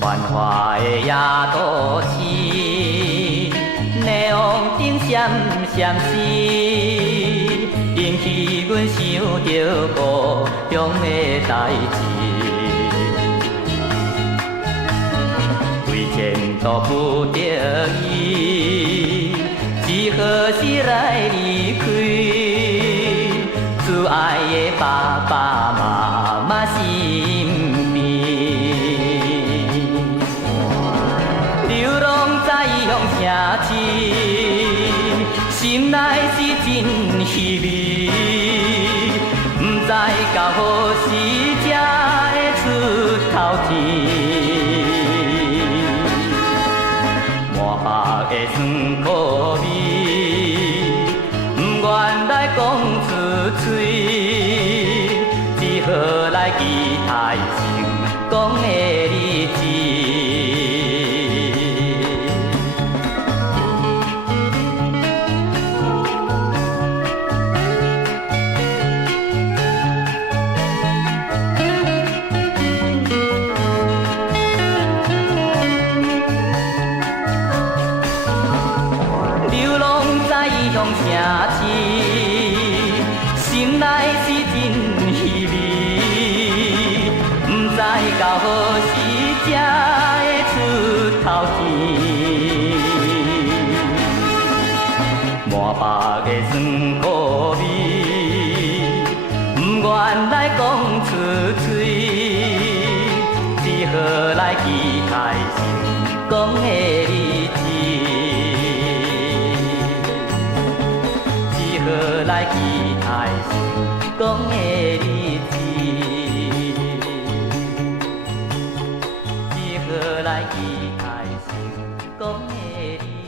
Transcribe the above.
繁华的夜都市，霓虹灯闪闪时，引起阮想着故乡的代志。为前途不得已，只好是来离开。挚爱的爸爸妈妈身边。流浪在乡城市，心内是真稀微，不知到何时才会出头天。满腹的酸苦味，不愿来讲出嘴，只好来期待成功的日子。乡城市，心内是真稀微，不知到何时才会出头天。满腹的酸苦味，不愿来讲出嘴，只好来期待成功的日子。来期待成功的日子，只好来期待成功的日子。